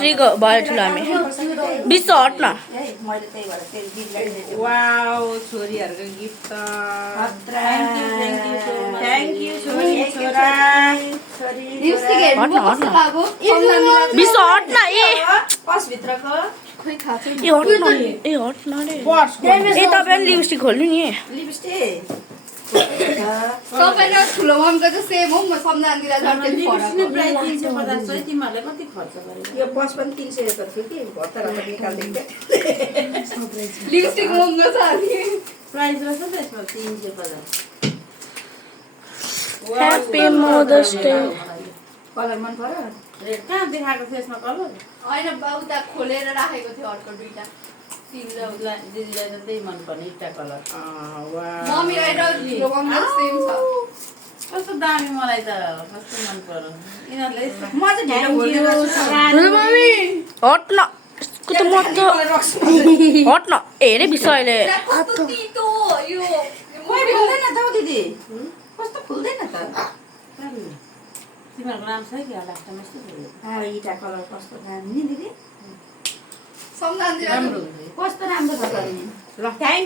Lipstick भयो ठुलो हामी बिस हट न मैले त्यही भएर तेल बिग्लाइदिएको वाउ छोरीहरुको गिफ्ट त थ्यांक यू छोरी छोरा लिपस्टिक हेर्नु हट न, हट न। कस्तो लाग्यो बिस हट न ए पस भित्रको खोइ थाहा छैन ए हट न ए हट न रे ए तपाईले लिपस्टिक खोल्नु नि लिपस्टिक तपाईको ठुलो मम्मीको चाहिँ सेम हो म सम्झाउँदिरा झट्टै फरक हो। प्राइस 350 छ तिमीहरुले कति खर्च गरेको यो पस पनि 300 को थियो कि भर्खर निकाल्दै लिपस्टिक महँगो छ अनि प्राइस रहेछ त यसमा 350 ह्यापी मदर्स डे कलर मन पर्यो रेड कहाँ देखाएको थियो यसमा कलर हैन बाउ त खोलेर राखेको थियो अर्को दुईटा दिदीलाई दिदीलाई त त्यही मन पर्ने इटा कलर मम्मीलाई र ठुलो मम्मीको सेम छ कस्तो दामी मलाई त कस्तो मन पर्यो यिनीहरुले म चाहिँ ढिलो बोल्दै गर्छु हट न यसको त म त हट न ए रे बिस अहिले कस्तो तितो यो खोइ फुल्दैन त हौ दिदी कस्तो फुल्दैन त तिमीहरुको नाम छ कि होला मस्त इटा कलर कस्तो दामी नि दिदी सम्झाउँदिरा राम्रो हुन्छ कस्तो राम्रो छ त नि ल थ्यांक